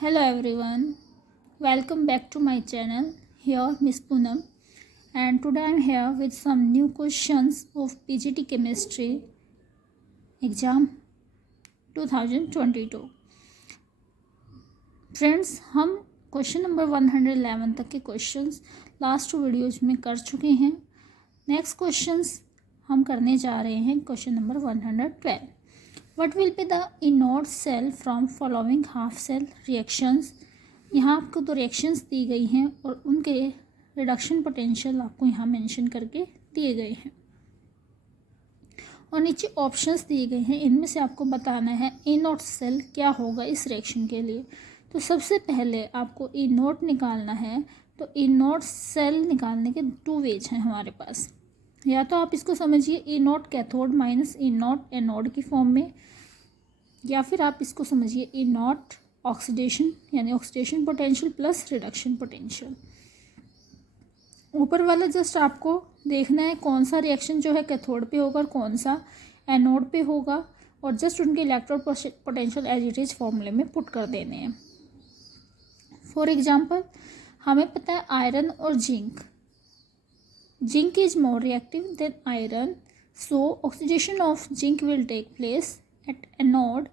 Hello everyone, welcome back to my channel. Here Miss Poonam, and today I am here with some new questions of PGT Chemistry exam 2022. Friends, हम question number 111 तक के questions last videos में कर चुके हैं. Next questions हम करने जा रहे हैं question number 112. What will be the inert cell from following half cell reactions? यहाँ आपको दो रिएक्शंस दी गई हैं और उनके रिडक्शन पोटेंशियल आपको यहाँ मेंशन करके दिए गए हैं और नीचे ऑप्शंस दिए गए हैं. इनमें से आपको बताना है इनर्ट सेल क्या होगा इस रिएक्शन के लिए. तो सबसे पहले आपको इनर्ट निकालना है. तो इनर्ट सेल निकालने के दो वेज हैं हमारे पास. या तो आप इसको समझिए E naught cathode minus E naught anode की फॉर्म में, या फिर आप इसको समझिए ई नॉट ऑक्सीडेशन यानी oxidation potential plus reduction potential. ऊपर वाला जस्ट आपको देखना है कौन सा रिएक्शन जो है कैथोड पे होगा और कौन सा एनोड पे होगा, और जस्ट उनके electrode potential as it is फॉर्मूले में पुट कर देने हैं. फॉर एग्जांपल, हमें पता है आयरन और zinc. Zinc is more reactive than iron, so oxidation of zinc will take place at anode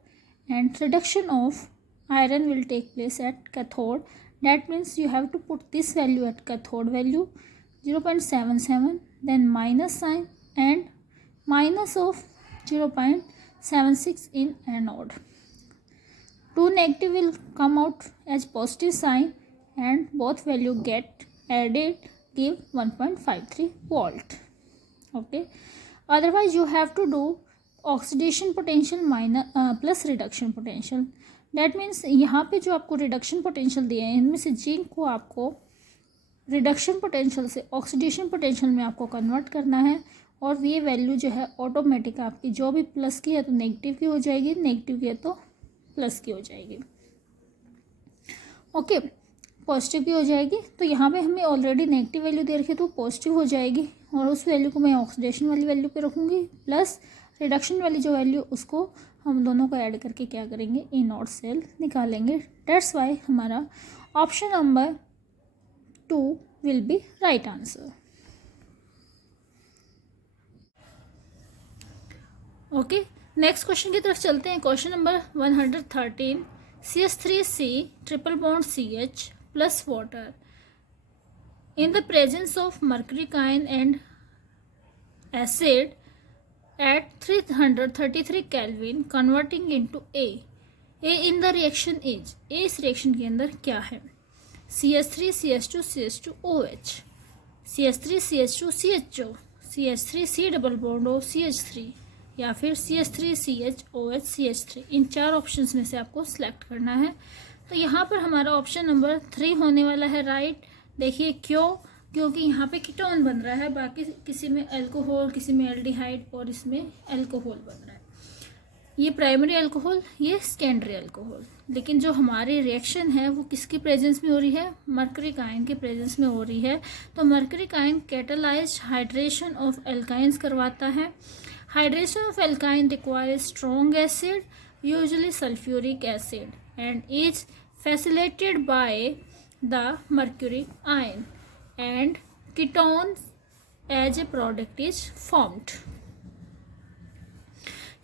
and reduction of iron will take place at cathode. That means you have to put this value at cathode value 0.77, then minus sign and minus of 0.76 in anode. Two negative will come out as positive sign and both value get added, give 1.53 volt. Okay, otherwise you have to do oxidation potential minus plus reduction potential. That means यहाँ पे जो आपको reduction potential दिए हैं इनमें से zinc को आपको रिडक्शन पोटेंशियल से ऑक्सीडेशन पोटेंशियल में आपको कन्वर्ट करना है, और ये वैल्यू जो है ऑटोमेटिक आपकी जो भी प्लस की है तो नेगेटिव की हो जाएगी, नेगेटिव की है तो प्लस की हो जाएगी. ओके, पॉजिटिव की हो जाएगी. तो यहाँ पे हमें ऑलरेडी नेगेटिव वैल्यू दे रखी है तो पॉजिटिव हो जाएगी, और उस वैल्यू को मैं ऑक्सीडेशन वाली वैल्यू पे रखूँगी, प्लस रिडक्शन वाली जो वैल्यू उसको हम दोनों को ऐड करके क्या करेंगे, इनर्ट सेल निकालेंगे. दैट्स वाई हमारा option number 2 will be right answer. Okay, next question की तरफ चलते हैं. Question number 113. CH3C triple bond CH plus water in the presence of mercury ion and acid at 333 Kelvin converting into A. A in the reaction is, A इस reaction के अंदर क्या है? CH3 CH2 CH2 OH, CH3 CH2 CHO, CH3 C double bond O CH3, या फिर CH3 CH OH CH3. इन चार options में से आपको सिलेक्ट करना है. तो यहाँ पर हमारा ऑप्शन नंबर 3 होने वाला है राइट. देखिए क्यों? क्योंकि यहाँ पे कीटोन बन रहा है, बाकी किसी में अल्कोहल, किसी में एल्डिहाइड और इसमें अल्कोहल बन रहा है. ये प्राइमरी अल्कोहल, ये सेकेंडरी अल्कोहल. लेकिन जो हमारी रिएक्शन है वो किसकी प्रेजेंस में हो रही है? मर्करी आयन के प्रेजेंस में हो रही है. तो mercury ion catalysed hydration of alkynes करवाता है. Hydration of alkyne requires strong acid, usually sulphuric acid, and is facilitated by the mercury ion and ketones as a product is formed.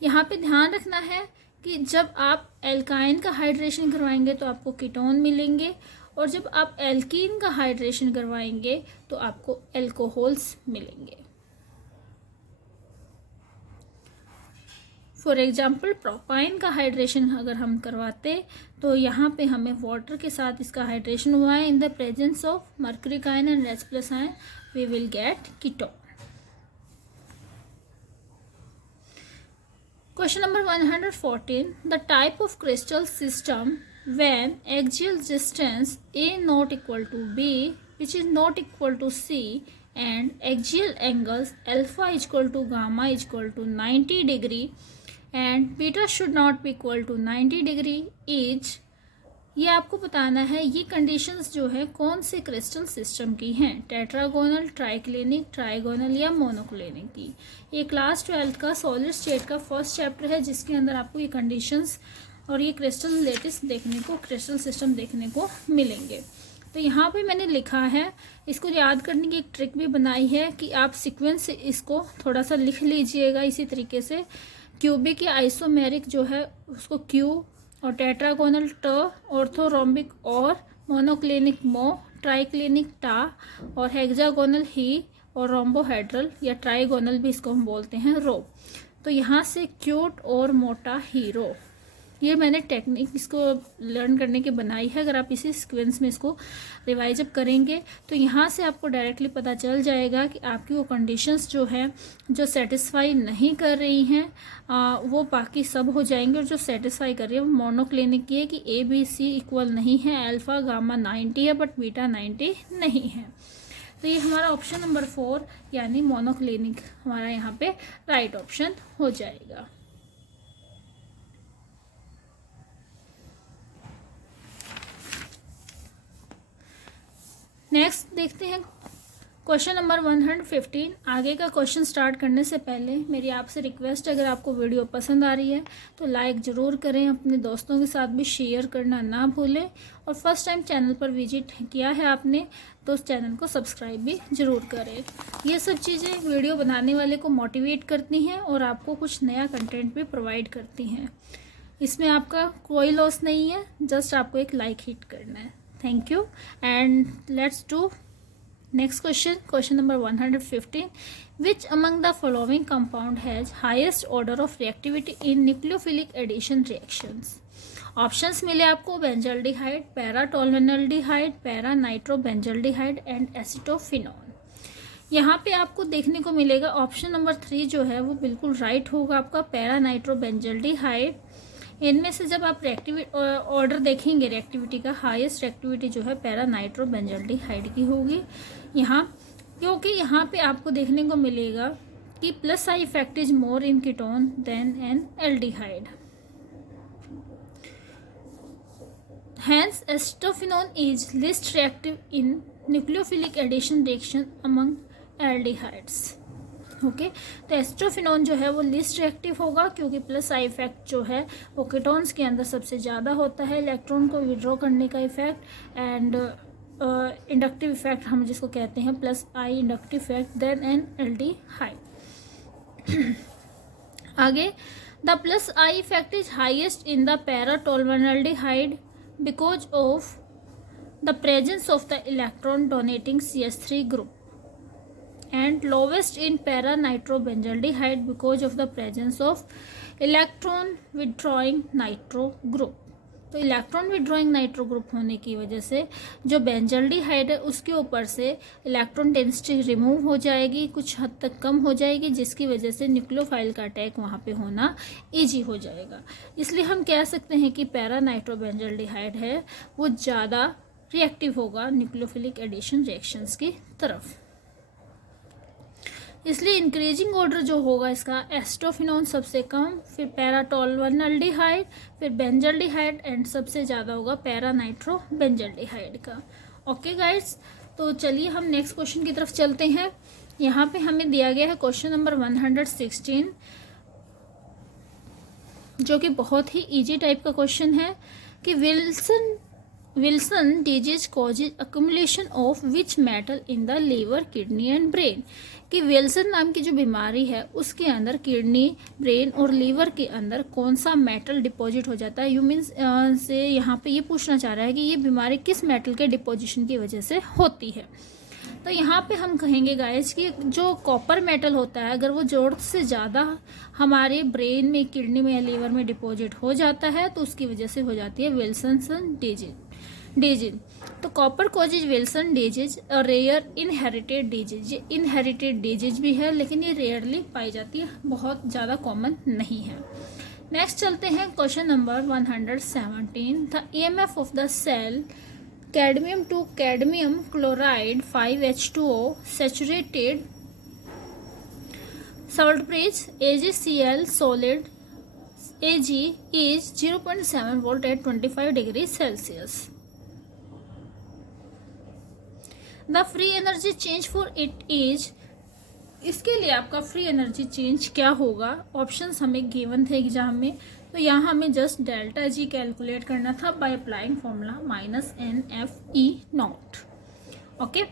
यहाँ पे ध्यान रखना है कि जब आप एल्काइन का हाइड्रेशन करवाएंगे तो आपको कीटोन मिलेंगे, और जब आप एल्कीन का हाइड्रेशन करवाएंगे तो आपको एल्कोहल्स मिलेंगे. फॉर एग्जाम्पल, प्रोपाइन का हाइड्रेशन अगर हम करवाते तो यहाँ पे हमें वाटर के साथ इसका हाइड्रेशन हुआ है. In the presence of mercury ion and H plus ion we will get ketone. Question number 114. The type of crystal system when axial distance A not equal to B which is not equal to C and axial angles alpha is equal to gamma is equal to 90 degree and beta should not be equal to 90 degree is, ये आपको बताना है ये conditions जो है कौन से crystal system की हैं, टेट्रागोनल, ट्राइक्लिनिक, ट्राइगोनल या मोनोक्लिनिक की. ये क्लास 12 का सॉलिड स्टेट का फर्स्ट चैप्टर है जिसके अंदर आपको ये कंडीशंस और ये क्रिस्टल लेटिस देखने को, क्रिस्टल सिस्टम देखने को मिलेंगे। तो यहाँ पे मैंने लिखा है, इसको याद करने की एक ट्रिक भी बनाई है कि आप सीक्वेंस से इसको थोड़ा सा लिख लीजिएगा इसी तरीके से। क्यूबिक या आइसोमेरिक जो है उसको क्यू, और टेट्रागोनल ट, ऑर्थोरोम्बिक और, मोनोक्लिनिक मो, ट्राइक्लिनिक टा, और हेक्सागोनल ही, और रोम्बोहेड्रल या ट्राइगोनल भी इसको हम बोलते हैं रो। तो यहाँ से क्यूट और मोटा हीरो, ये मैंने टेक्निक इसको लर्न करने की बनाई है। अगर आप इसी सीक्वेंस में इसको रिवाइज अप करेंगे तो यहाँ से आपको डायरेक्टली पता चल जाएगा कि आपकी वो कंडीशंस जो है जो सेटिस्फाई नहीं कर रही हैं वो बाकी सब हो जाएंगे, और जो सेटिस्फाई कर रही है वो मोनोक्लिनिक की है कि ए बी सी इक्वल नहीं है, अल्फा गामा 90 है बट बीटा 90 नहीं है। तो ये हमारा ऑप्शन नंबर 4 यानी मोनोक्लिनिक हमारा यहाँ पे राइट ऑप्शन हो जाएगा। नेक्स्ट देखते हैं क्वेश्चन नंबर 115। आगे का क्वेश्चन स्टार्ट करने से पहले मेरी आपसे रिक्वेस्ट है, अगर आपको वीडियो पसंद आ रही है तो लाइक ज़रूर करें, अपने दोस्तों के साथ भी शेयर करना ना भूलें, और फर्स्ट टाइम चैनल पर विजिट किया है आपने तो उस चैनल को सब्सक्राइब भी ज़रूर करें। ये सब चीज़ें वीडियो बनाने वाले को मोटिवेट करती हैं और आपको कुछ नया कंटेंट भी प्रोवाइड करती हैं। इसमें आपका कोई लॉस नहीं है, जस्ट आपको एक लाइक हिट करना है। Thank you, and let's do next question. Question number 115. Which among the following compound has highest order of reactivity in nucleophilic addition reactions? Options मिले आपको बेंजल्डिहाइड, पैराटोल्वेनल्डिहाइड, पैरा नाइट्रोबेंजल्डिहाइड एंड एसिटोफिनॉन। यहाँ पे आपको देखने को मिलेगा ऑप्शन नंबर 3 जो है वो बिल्कुल राइट होगा आपका, पैरा नाइट्रोबेंजल्डिहाइड। इनमें से जब आप ऑर्डर देखेंगे रिएक्टिविटी का, हाईएस्ट रिएक्टिविटी जो है पैरा नाइट्रोबेंजल्डिहाइड की होगी यहाँ, क्योंकि यहाँ पे आपको देखने को मिलेगा कि plus I effect is more in ketone than an aldehyde. Hence acetophenone is least reactive in nucleophilic addition reaction among aldehydes. Okay, तो एस्ट्रोफिनोन जो है वो लिस्ट रिएक्टिव होगा क्योंकि प्लस आई इफेक्ट जो है वो कीटोन्स के अंदर सबसे ज़्यादा होता है, इलेक्ट्रॉन को विड्रॉ करने का इफेक्ट, एंड इंडक्टिव इफेक्ट हम जिसको कहते हैं plus I inductive effect then an aldehyde. आगे, the plus I effect is highest in the paratolualdehyde because of the presence of the electron donating CH3 group, and lowest in para nitrobenzaldehyde because of the presence of electron withdrawing nitro group। तो electron withdrawing nitro group होने की वजह से जो benzaldehyde है उसके ऊपर से इलेक्ट्रॉन डेंसिटी रिमूव हो जाएगी, कुछ हद तक कम हो जाएगी, जिसकी वजह से न्यूक्लियोफाइल का अटैक वहाँ पे होना ईजी हो जाएगा। इसलिए हम कह सकते हैं कि पैरा नाइट्रोबेंजल्डिहाइड है वो ज़्यादा रिएक्टिव होगा न्यूक्लियोफिलिक एडिशन रिएक्शंस की तरफ। इसलिए इंक्रीजिंग ऑर्डर जो होगा इसका एस्टोफिनोन सबसे कम, फिर पैराटोल्वेनल्डिहाइड, फिर बेंजल्डिहाइड एंड सबसे ज़्यादा होगा पैरा नाइट्रोबेंजल्डिहाइड का। ओके गाइड्स, तो चलिए हम नेक्स्ट क्वेश्चन की तरफ चलते हैं। यहाँ पे हमें दिया गया है क्वेश्चन नंबर 116 जो कि बहुत ही इजी टाइप का क्वेश्चन है कि Wilson disease causes accumulation of which metal in the liver, kidney and brain. कि विल्सन नाम की जो बीमारी है उसके अंदर किडनी, ब्रेन और लीवर के अंदर कौन सा मेटल डिपॉजिट हो जाता है। यू मीन्स से यहाँ पे ये पूछना चाह रहा है कि ये बीमारी किस मेटल के डिपोजिशन की वजह से होती है। तो यहाँ पे हम कहेंगे गाइस कि जो कॉपर मेटल होता है अगर वो ज़रूरत से ज़्यादा हमारे ब्रेन में, किडनी में या लीवर में डिपॉजिट हो जाता है तो उसकी वजह से हो जाती है विल्सन डिजीज। तो कॉपर कॉजेज विल्सन डिजीज और रेयर इनहेरिटेड डिजीज। ये इनहेरिटेड डिजीज भी है लेकिन ये रेयरली पाई जाती है, बहुत ज़्यादा कॉमन नहीं है। नेक्स्ट चलते हैं question number 117। The EMF of the cell cadmium to cadmium chloride 5H2O saturated saltbridge AgCl solid Ag is 0.7 volt at 25 degrees Celsius. The free energy change for it is, इसके लिए आपका free energy change क्या होगा। Options हमें given थे exam में तो यहाँ हमें जस्ट डेल्टा जी कैलकुलेट करना था by applying formula -NFE0। Okay,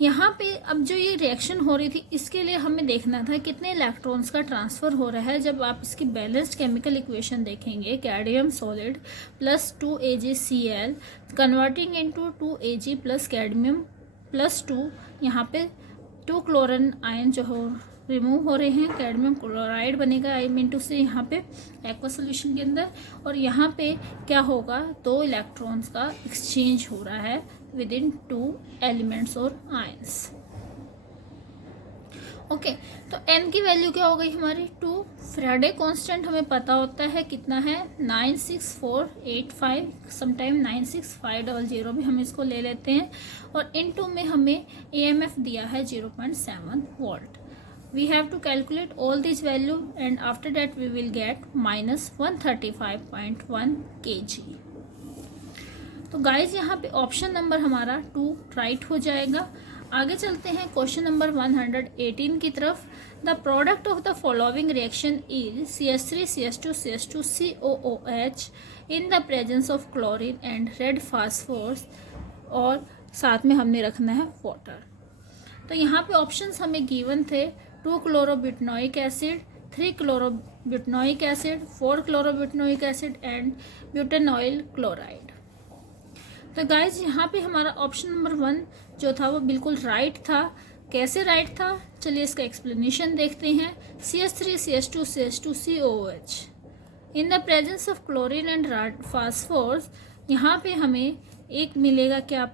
यहाँ पे अब जो ये रिएक्शन हो रही थी इसके लिए हमें देखना था कितने इलेक्ट्रॉन्स का ट्रांसफ़र हो रहा है। जब आप इसकी बैलेंस्ड केमिकल इक्वेशन देखेंगे, cadmium solid plus 2AgCl converting into 2Ag plus cadmium plus 2, यहाँ पे 2 क्लोरीन आयन जो हो रिमूव हो रहे हैं, कैडमियम क्लोराइड बनेगा I मीन टू से यहाँ पे एक्वा सोल्यूशन के अंदर, और यहाँ पे क्या होगा, 2 इलेक्ट्रॉन्स का एक्सचेंज हो रहा है विद इन 2 एलिमेंट्स और आयंस। ओके, तो n की वैल्यू क्या हो गई हमारी 2। फ्राडे कांस्टेंट हमें पता होता है कितना है 96485, समटाइम 96500 भी हम इसको ले लेते हैं, और इनटू में हमें EMF दिया है 0.7 volt. We have to calculate all these value and after that we will get -135.1 kg। तो गाइज यहाँ पे ऑप्शन नंबर हमारा 2 राइट हो जाएगा। आगे चलते हैं क्वेश्चन नंबर 118 की तरफ। The product of the following reaction is CH3CH2CH2COOH in the presence of chlorine and red phosphorus, और साथ में हमने रखना है वाटर। तो यहाँ पे ऑप्शंस हमें गिवन थे 2 chlorobutanoic acid, 3 chlorobutanoic acid, 4 chlorobutanoic acid and butanoyl chloride. तो गाइज यहाँ पे हमारा ऑप्शन नंबर 1 जो था वो बिल्कुल राइट था। कैसे राइट था, चलिए इसका एक्सप्लेनेशन देखते हैं। CH3CH2CH2COOH in the presence of chlorine and red phosphorus, यहाँ पे हमें एक मिलेगा क्या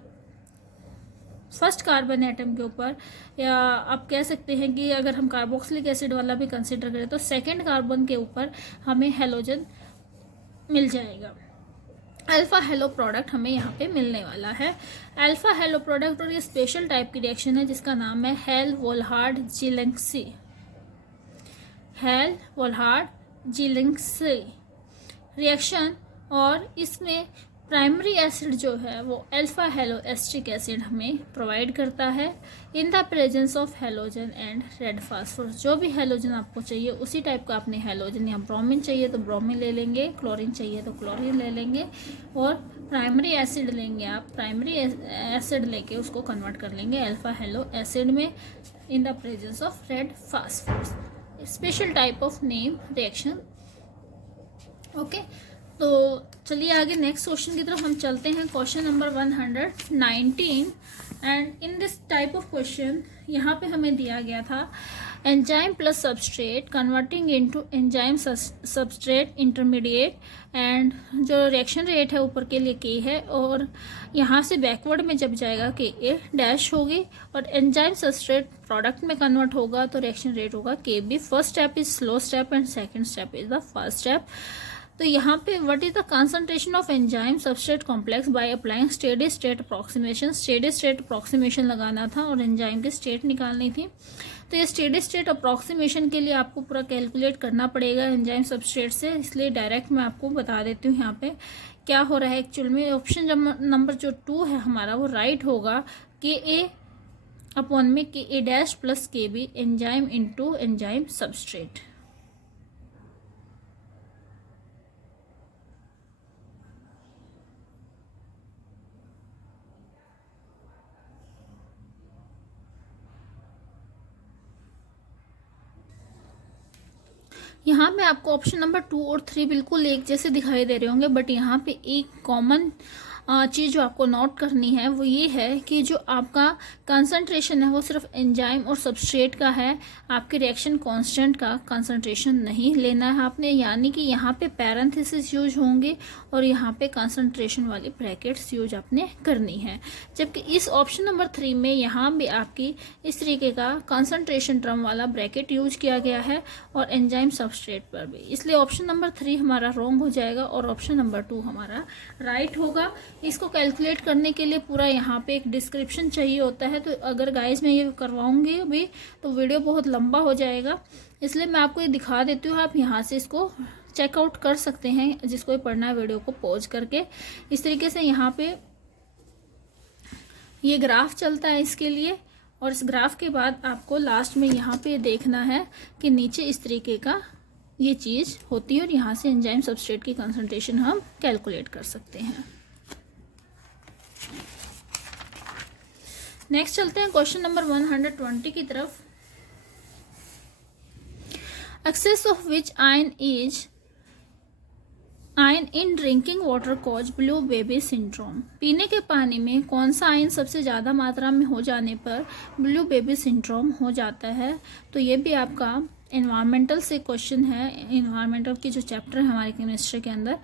फर्स्ट कार्बन एटम के ऊपर, या आप कह सकते हैं कि अगर हम कार्बोक्सिलिक एसिड वाला भी कंसिडर करें तो सेकेंड कार्बन के ऊपर हमें हेलोजन मिल जाएगा। अल्फा हेलो प्रोडक्ट हमें यहाँ पे मिलने वाला है। अल्फा हेलो प्रोडक्ट, और ये स्पेशल टाइप की रिएक्शन है जिसका नाम है हेल-वोल्हार्ड-जीलेंक्सी। हेल-वोल्हार्ड-जीलेंक्सी रिएक्शन, और इसमें प्राइमरी एसिड जो है वो अल्फा हेलो एस्टिक एसिड हमें प्रोवाइड करता है in the presence of halogen and red phosphorus. जो भी हेलोजन आपको चाहिए उसी टाइप का आपने हेलोजन, या ब्रोमीन चाहिए तो ब्रोमीन ले लेंगे, क्लोरीन चाहिए तो क्लोरीन ले लेंगे, और प्राइमरी एसिड लेंगे आप, प्राइमरी एसिड लेके उसको कन्वर्ट कर लेंगे अल्फा हेलो एसिड में इन the presence of red phosphorus. Special type of name reaction. Okay, तो चलिए आगे नेक्स्ट क्वेश्चन की तरफ हम चलते हैं। Question number 119, and in this type of question यहाँ पे हमें दिया गया था enzyme plus substrate converting into enzyme substrate intermediate, and जो रिएक्शन रेट है ऊपर के लिए के है, और यहाँ से बैकवर्ड में जब जाएगा के ए डैश होगी, और एंजाइम सबस्ट्रेट प्रोडक्ट में कन्वर्ट होगा तो रिएक्शन रेट होगा k B. First step is slow step and second step is the fast step. तो यहाँ पे what is the concentration of enzyme substrate complex by applying steady state approximation. Steady state approximation लगाना था और enzyme की state निकालनी थी। तो ये स्टेडी स्टेट अप्रोक्सीमेशन के लिए आपको पूरा कैलकुलेट करना पड़ेगा एंजाइम सबस्ट्रेट से, इसलिए डायरेक्ट मैं आपको बता देती हूँ यहाँ पे क्या हो रहा है एक्चुअल में। ऑप्शन नंबर जो 2 है हमारा वो राइट होगा, के ए अपॉन में k A dash plus k B enzyme into enzyme substrate. यहाँ पे आपको ऑप्शन नंबर 2 और 3 बिल्कुल एक जैसे दिखाई दे रहे होंगे, बट यहाँ पे एक कॉमन चीज़ जो आपको नोट करनी है वो ये है कि जो आपका कंसंट्रेशन है वो सिर्फ एंजाइम और सबस्ट्रेट का है, आपके रिएक्शन कांस्टेंट का कंसंट्रेशन नहीं लेना है आपने, यानी कि यहाँ पे पैरेंथेसिस यूज होंगे और यहाँ पे कंसंट्रेशन वाली ब्रैकेट्स यूज आपने करनी है। जबकि इस ऑप्शन नंबर 3 में यहाँ भी आपकी इस तरीके का कंसंट्रेशन टर्म वाला ब्रैकेट यूज किया गया है और एंजाइम सबस्ट्रेट पर भी, इसलिए ऑप्शन नंबर 3 हमारा रॉन्ग हो जाएगा और ऑप्शन नंबर 2 हमारा राइट होगा। इसको कैलकुलेट करने के लिए पूरा यहाँ पे एक डिस्क्रिप्शन चाहिए होता है, तो अगर गाइस मैं ये करवाऊंगी भी तो वीडियो बहुत लंबा हो जाएगा, इसलिए मैं आपको ये दिखा देती हूँ। आप यहाँ से इसको चेकआउट कर सकते हैं, जिसको भी पढ़ना है वीडियो को पॉज करके। इस तरीके से यहाँ पे ये ग्राफ चलता है इसके लिए, और इस ग्राफ के बाद आपको लास्ट में यहाँ पे देखना है कि नीचे इस तरीके का ये चीज़ होती है और यहाँ से एंजाइम सबस्ट्रेट की कंसंट्रेशन हम कैलकुलेट कर सकते हैं। नेक्स्ट चलते हैं क्वेश्चन नंबर 120 की तरफ। Excess of which ion in drinking water cause blue baby syndrome. पीने के पानी में कौन सा आयन सबसे ज़्यादा मात्रा में हो जाने पर ब्लू बेबी सिंड्रोम हो जाता है। तो ये भी आपका एनवायरमेंटल से क्वेश्चन है, एनवायरमेंटल की जो चैप्टर है हमारे केमिस्ट्री के अंदर,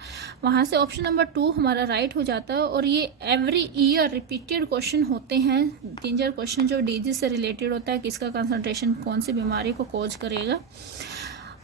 वहाँ से ऑप्शन नंबर 2 हमारा राइट हो जाता है। और ये एवरी ईयर रिपीटेड क्वेश्चन होते हैं, 3-4 क्वेश्चन जो डिजीज से रिलेटेड होता है, किसका कंसंट्रेशन कौन सी बीमारी को कॉज करेगा।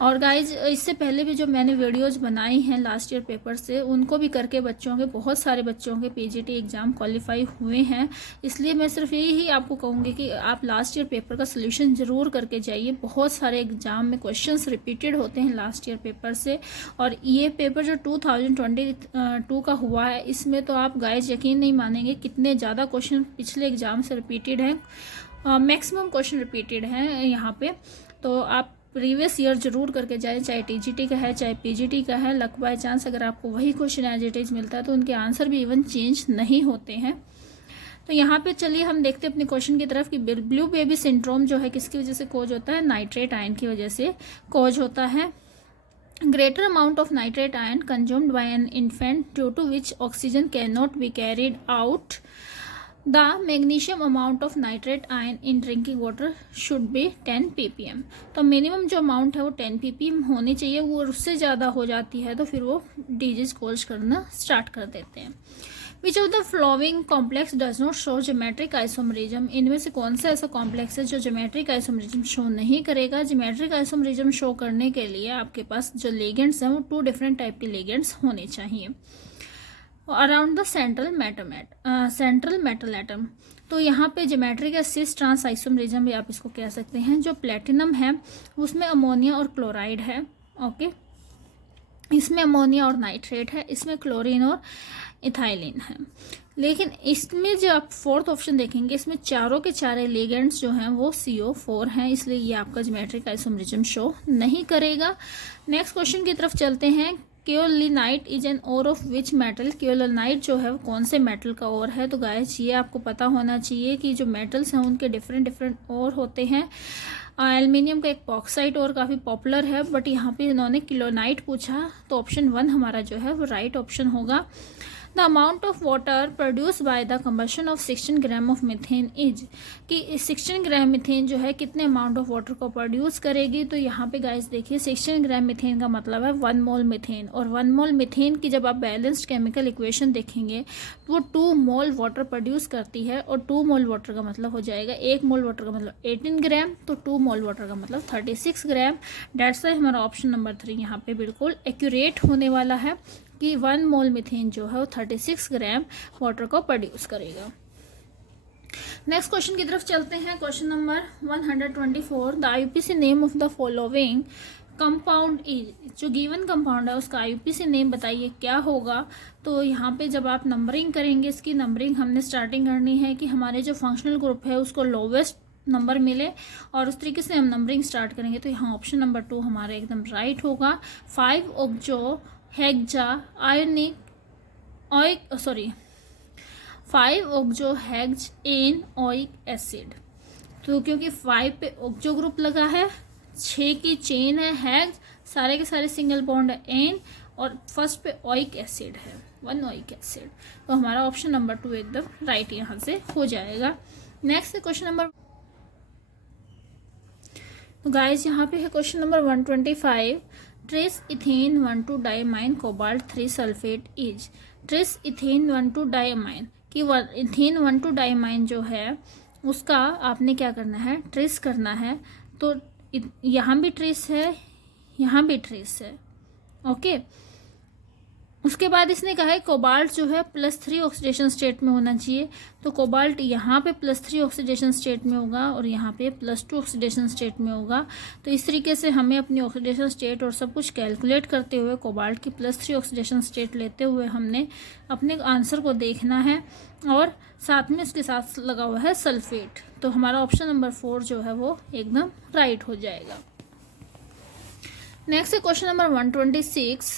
और गाइज इससे पहले भी जो मैंने वीडियोज बनाई हैं लास्ट ईयर पेपर से, उनको भी करके बच्चों के, बहुत सारे बच्चों के पीजीटी एग्ज़ाम क्वालिफाई हुए हैं। इसलिए मैं सिर्फ यही आपको कहूँगी कि आप लास्ट ईयर पेपर का सोल्यूशन ज़रूर करके जाइए। बहुत सारे एग्ज़ाम में क्वेश्चंस रिपीटेड होते हैं लास्ट ईयर पेपर से। और ये पेपर जो 2022 का हुआ है, इसमें तो आप गाइज यकीन नहीं मानेंगे कितने ज़्यादा क्वेश्चन पिछले एग्ज़ाम से रिपीटेड हैं। मैक्सिमम क्वेश्चन रिपीटेड हैं यहाँ पे। तो आप प्रीवियस ईयर जरूर करके जाए, चाहे टीजीटी का है चाहे पीजीटी का है। लक बाय चांस अगर आपको वही क्वेश्चन एज इट इज मिलता है तो उनके आंसर भी इवन चेंज नहीं होते हैं। तो यहाँ पे चलिए हम देखते हैं अपने क्वेश्चन की तरफ कि ब्लू बेबी सिंड्रोम जो है किसकी वजह से कॉज होता है। नाइट्रेट आयन की वजह से कॉज होता है। Greater amount of nitrate ion consumed by an infant due to which oxygen can not be carried out. The magnesium amount of nitrate ion in drinking water should be 10 ppm। तो minimum जो amount है वो 10 ppm होनी चाहिए। वो उससे ज़्यादा हो जाती है तो फिर वो डिजीज कॉज करना स्टार्ट कर देते हैं। विच of the flowing complex does not show geometric isomerism. इनमें से कौन सा ऐसा कॉम्प्लेक्स है जो ज्योमेट्रिक आइसोमरिज्म शो नहीं करेगा। ज्योमेट्रिक आइसोमरिज्म शो करने के लिए आपके पास जो लिगेंड्स हैं वो 2 डिफरेंट टाइप के लिगेंड्स होने चाहिए around the central metal atom. तो यहाँ पे ज्योमेट्रिक या सिस ट्रांस आइसोमरिज्म भी आप इसको कह सकते हैं। जो प्लेटिनम है उसमें अमोनिया और क्लोराइड है, ओके। इसमें अमोनिया और नाइट्रेट है, इसमें क्लोरीन और इथाइलिन है। लेकिन इसमें जो आप 4th ऑप्शन देखेंगे, इसमें चारों के चारे लिगेंड्स जो हैं वो CO4 हैं, इसलिए ये आपका ज्योमेट्रिक आइसोमरिज्म शो नहीं करेगा। नेक्स्ट क्वेश्चन की तरफ चलते हैं। Kaolinite is an ore of which metal. Kaolinite जो है वो कौन से मेटल का ओर है। तो गाइस ये आपको पता होना चाहिए कि जो मेटल्स हैं उनके डिफरेंट ओर होते हैं। एल्युमिनियम का एक बॉक्साइट और काफ़ी पॉपुलर है, बट यहाँ पे इन्होंने क्योलिनाइट पूछा तो ऑप्शन 1 हमारा जो है वो राइट ऑप्शन होगा। The amount of water produce by the combustion of 16 gram of methane is, कि 16 ग्राम मीथेन जो है कितने अमाउंट ऑफ वाटर को प्रोड्यूस करेगी। तो यहाँ पे गाइस देखिए 16 ग्राम मीथेन का मतलब है 1 मोल मीथेन। और 1 मोल मीथेन की जब आप बैलेंस्ड केमिकल इक्वेशन देखेंगे तो वो 2 मोल वाटर प्रोड्यूस करती है। और 2 मोल वाटर का मतलब हो जाएगा, 1 मोल वाटर का मतलब 18 ग्राम, तो 2 मोल वाटर का मतलब 36 ग्राम। डेट्स वाई हमारा ऑप्शन नंबर 3 यहाँ पे बिल्कुल एक्यूरेट होने वाला है कि 1 मोल मीथेन जो है वो 36 ग्राम वाटर को प्रोड्यूस करेगा। नेक्स्ट क्वेश्चन की तरफ चलते हैं। Question number 124। The IUPAC name of the following compound is. जो गिवन कंपाउंड है उसका IUPAC नेम बताइए क्या होगा। तो यहाँ पे जब आप नंबरिंग करेंगे, इसकी नंबरिंग हमने स्टार्टिंग करनी है कि हमारे जो फंक्शनल ग्रुप है उसको लोवेस्ट नंबर मिले और उस तरीके से हम नंबरिंग स्टार्ट करेंगे। तो यहाँ ऑप्शन नंबर 2 हमारा एकदम राइट होगा। 5 oxo hexa ionic 5 oxo hexanoic acid. तो क्योंकि 5 पे ऑक्सो ग्रुप लगा है, 6 की चेन है हेक्स, सारे के सारे सिंगल बॉन्ड है एन, और फर्स्ट पे ओइक एसिड है 1 ओइक एसिड। तो हमारा ऑप्शन नंबर 2 एकदम राइट यहाँ से हो जाएगा। नेक्स्ट क्वेश्चन नंबर, तो गाइस यहाँ पे है question number 125। Tris ethane one two diamine cobalt 3 sulphate is. Tris ethane one two diamine कि इथेन 1,2-डाइमाइन जो है उसका आपने क्या करना है, ट्रेस करना है। तो यहाँ भी ट्रेस है, यहाँ भी ट्रेस है, ओके। उसके बाद इसने कहा है कोबाल्ट जो है +3 ऑक्सीडेशन स्टेट में होना चाहिए। तो कोबाल्ट यहाँ पे +3 ऑक्सीडेशन स्टेट में होगा और यहाँ पे +2 ऑक्सीडेशन स्टेट में होगा। तो इस तरीके से हमें अपनी ऑक्सीडेशन स्टेट और सब कुछ कैलकुलेट करते हुए कोबाल्ट की +3 ऑक्सीडेशन स्टेट लेते हुए हमने अपने आंसर को देखना है। और साथ में इसके साथ लगा हुआ है सल्फेट। तो हमारा ऑप्शन नंबर 4 जो है वो एकदम राइट हो जाएगा। नेक्स्ट है question number 126.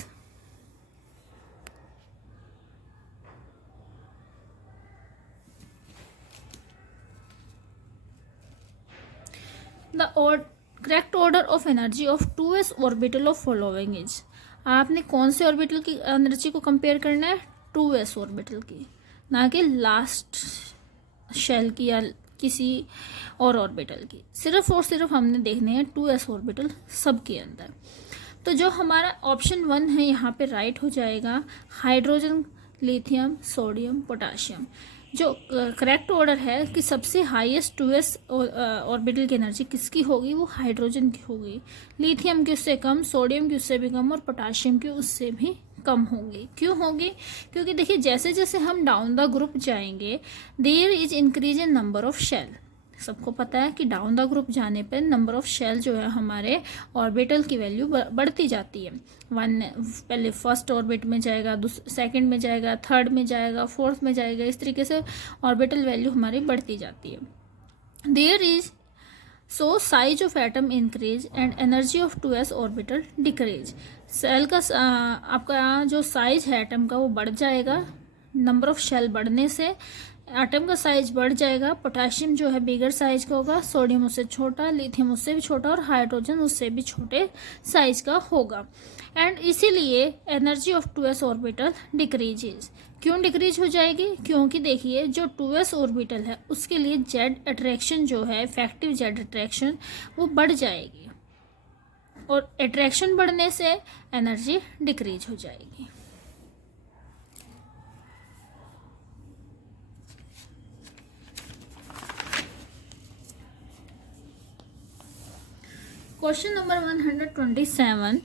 The correct order of energy of 2s orbital of following is. आपने कौन से ऑर्बिटल की एनर्जी को कंपेयर करना है? 2s ऑर्बिटल की, ना कि लास्ट शेल की या किसी और ऑर्बिटल की. सिर्फ और सिर्फ हमने देखने हैं 2s ऑर्बिटल सब के अंदर. तो जो हमारा ऑप्शन 1 है यहाँ पे राइट हो जाएगा. Hydrogen, lithium, sodium, potassium. जो करेक्ट ऑर्डर है कि सबसे हाईएस्ट 2s ऑर्बिटल की एनर्जी किसकी होगी? वो हाइड्रोजन की होगी. लिथियम की उससे कम, सोडियम की उससे भी कम और पोटाशियम की उससे भी कम होगी. क्यों होगी? क्योंकि देखिए जैसे जैसे हम डाउन द ग्रुप जाएंगे there is increase in number of shell. सबको पता है कि डाउन द ग्रुप जाने पर नंबर ऑफ शेल जो है हमारे ऑर्बिटल की वैल्यू बढ़ती जाती है. पहले फर्स्ट ऑर्बिट में जाएगा, सेकंड में जाएगा, थर्ड में जाएगा, फोर्थ में जाएगा. इस तरीके से ऑर्बिटल वैल्यू हमारी बढ़ती जाती है. There is so size of atom increase and energy of 2s orbital decrease. Shell का आपका जो साइज है एटम का वो बढ़ जाएगा. नंबर ऑफ शेल बढ़ने से एटम का साइज बढ़ जाएगा. पोटाशियम जो है बिगर साइज का होगा, सोडियम उससे छोटा, लिथियम उससे भी छोटा और हाइड्रोजन उससे भी छोटे साइज का होगा. एंड इसीलिए energy of 2s orbital decreases. क्यों डिक्रीज हो जाएगी? क्योंकि देखिए जो 2s ऑर्बिटल है उसके लिए जेड अट्रैक्शन जो है, इफेक्टिव जेड अट्रैक्शन, वो बढ़ जाएगी और अट्रैक्शन बढ़ने से एनर्जी डिक्रीज हो जाएगी. Question number 127.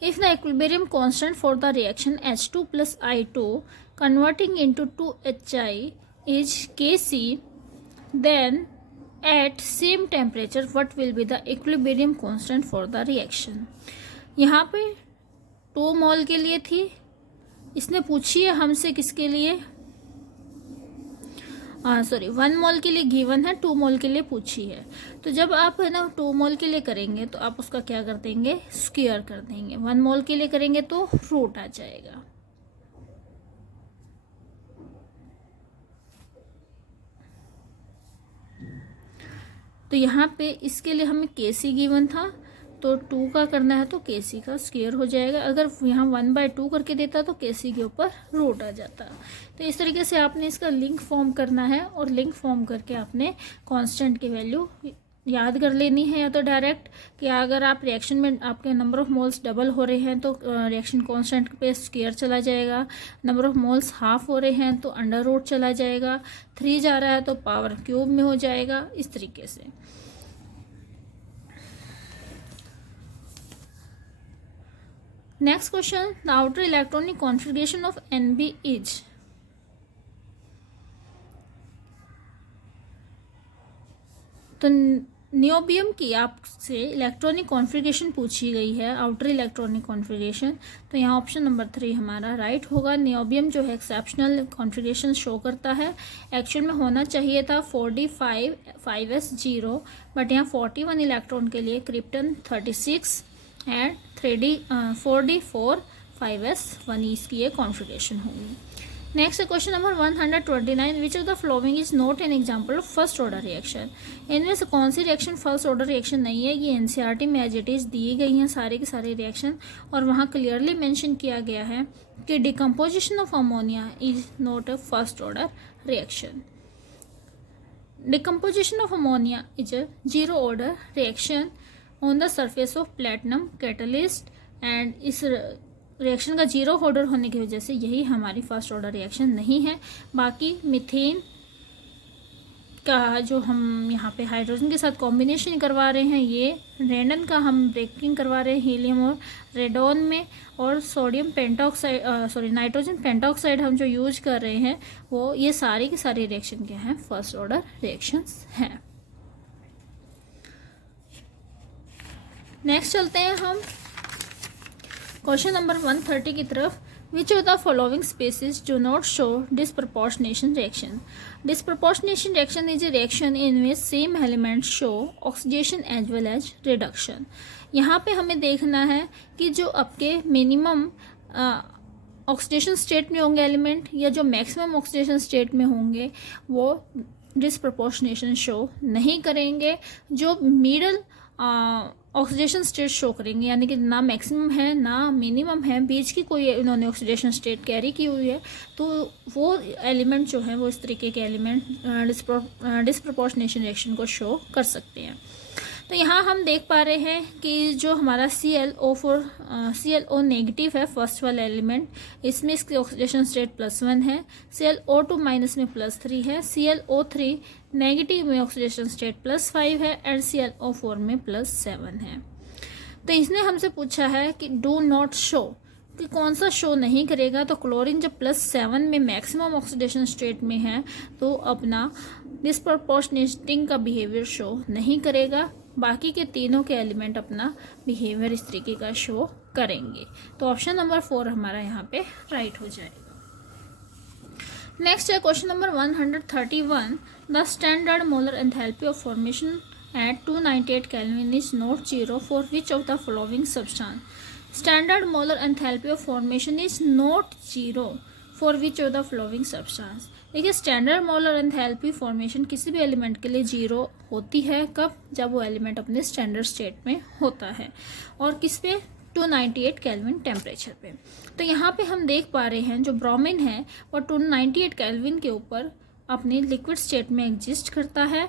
If the equilibrium constant for the reaction H2 plus I2 converting into 2HI is Kc, then at same temperature what will be the equilibrium constant for the reaction? यहाँ पे 2 मोल के लिए थी. इसने पूछी है हमसे किसके लिए? 1 मोल के लिए गिवन है, 2 मोल के लिए पूछी है. तो जब आप है ना 2 मोल के लिए करेंगे तो आप उसका क्या कर देंगे? स्क्वायर कर देंगे. 1 मोल के लिए करेंगे तो रूट आ जाएगा. तो यहाँ पे इसके लिए हमें Kc गिवन था तो 2 का करना है तो Kc का स्क्वायर हो जाएगा. अगर यहाँ 1/2 करके देता तो Kc के ऊपर रूट आ जाता. तो इस तरीके से आपने इसका लिंक फॉर्म करना है और लिंक फॉर्म करके आपने कांस्टेंट की वैल्यू याद कर लेनी है. या तो डायरेक्ट कि अगर आप रिएक्शन में आपके नंबर ऑफ मोल्स डबल हो रहे हैं तो रिएक्शन कांस्टेंट पे स्क्वायर चला जाएगा. नंबर ऑफ मोल्स हाफ हो रहे हैं तो अंडर रूट चला जाएगा. 3 जा रहा है तो पावर क्यूब में हो जाएगा. इस तरीके से. Next question, the outer electronic configuration of Nb is. तो नियोबियम की आपसे इलेक्ट्रॉनिक कॉन्फ़िगरेशन पूछी गई है, आउटर इलेक्ट्रॉनिक कॉन्फ़िगरेशन. तो यहाँ ऑप्शन नंबर 3 हमारा राइट होगा. नियोबियम जो है एक्सेप्शनल कॉन्फ़िगरेशन शो करता है. एक्चुअल में होना चाहिए था 4d5 5s0, बट यहाँ 41 इलेक्ट्रॉन के लिए क्रिप्टन 36 एंड 4d4 5s1 इसकी ये कॉन्फ़िगरेशन होगी. Next question number 129. Which of the following is not an example of first order reaction? इनमें से कौन सी रिएक्शन फर्स्ट ऑर्डर रिएक्शन नहीं है? ये एनसीईआरटी में एज इट इज दी गई हैं सारे के सारे रिएक्शन और वहाँ क्लियरली मेंशन किया गया है कि decomposition of ammonia is not a first order reaction. Decomposition of ammonia is a 0 order reaction on the surface of platinum catalyst and इस रिएक्शन का 0 ऑर्डर होने की वजह से यही हमारी फर्स्ट ऑर्डर रिएक्शन नहीं है. बाकी मीथेन का जो हम यहाँ पे हाइड्रोजन के साथ कॉम्बिनेशन करवा रहे हैं, ये रेडन का हम ब्रेकिंग करवा रहे हैं हीलियम और रेडॉन में, और सोडियम पेंटॉक्साइड नाइट्रोजन पेंटॉक्साइड हम जो यूज कर रहे हैं वो ये सारी की सारी रिएक्शन क्या हैं? फर्स्ट ऑर्डर रिएक्शंस हैं. नेक्स्ट चलते हैं हम क्वेश्चन नंबर 130 की तरफ. Which of the following species do not show disproportionation reaction? Disproportionation reaction is a reaction in which same elements show oxidation as well as reduction. यहाँ पे हमें देखना है कि जो आपके मिनिमम ऑक्सीडेशन स्टेट में होंगे एलिमेंट या जो मैक्सिमम ऑक्सीडेशन स्टेट में होंगे वो डिसप्रपोर्शनेशन शो नहीं करेंगे, जो मिडल ऑक्सीडेशन स्टेट शो करेंगे, यानी कि ना मैक्सिमम है ना मिनिमम है, बीच की कोई इन्होंने ऑक्सीडेशन स्टेट कैरी की हुई है, तो वो एलिमेंट जो है वो इस तरीके के एलिमेंट डिसप्रपोर्शनेशन रिएक्शन को शो कर सकते हैं। तो यहाँ हम देख पा रहे हैं कि जो हमारा ClO नेगेटिव है फर्स्ट वाला एलिमेंट, इसमें इसकी ऑक्सीडेशन स्टेट +1 है, ClO2 माइनस में +3 है, ClO3 नेगेटिव में ऑक्सीडेशन स्टेट +5 है एंड ClO4 में +7 है। तो इसने हमसे पूछा है कि डू नॉट शो, कि कौन सा शो नहीं करेगा। तो क्लोरीन जब +7 में मैक्सिमम ऑक्सीडेशन स्टेट में है तो अपना डिसप्रपोर्शनेटिंग का बिहेवियर शो नहीं करेगा, बाकी के तीनों के एलिमेंट अपना बिहेवियर इस तरीके का शो करेंगे। तो ऑप्शन नंबर 4 हमारा यहाँ पे राइट हो जाएगा। नेक्स्ट है question number 131। The standard molar enthalpy of formation at 298 kelvin is not 0 for which of the following substance? Standard molar enthalpy of formation is not 0 for which of the following substance. देखिए standard molar enthalpy formation किसी भी element के लिए 0 होती है, कब? जब वो एलिमेंट अपने स्टैंडर्ड स्टेट में होता है, और किस पे? 298 केल्विन टेम्परेचर पे। तो यहाँ पे हम देख पा रहे हैं जो ब्रोमीन है वो 298 केल्विन के ऊपर अपने लिक्विड स्टेट में एग्जिस्ट करता है,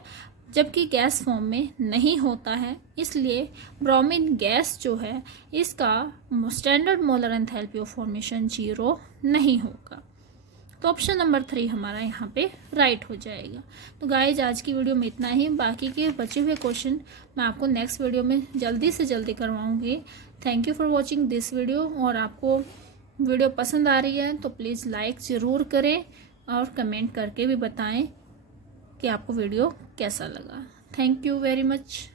जबकि गैस फॉर्म में नहीं होता है, इसलिए ब्रोमीन गैस जो है इसका standard molar enthalpy of formation 0 नहीं होगा। तो ऑप्शन नंबर 3 हमारा यहाँ पे राइट हो जाएगा। तो गाइज आज की वीडियो में इतना ही, बाकी के बचे हुए क्वेश्चन मैं आपको नेक्स्ट वीडियो में जल्दी से जल्दी करवाऊँगी। Thank you for watching this video, और आपको वीडियो पसंद आ रही है तो प्लीज़ लाइक ज़रूर करें और कमेंट करके भी बताएं कि आपको वीडियो कैसा लगा। Thank you very much.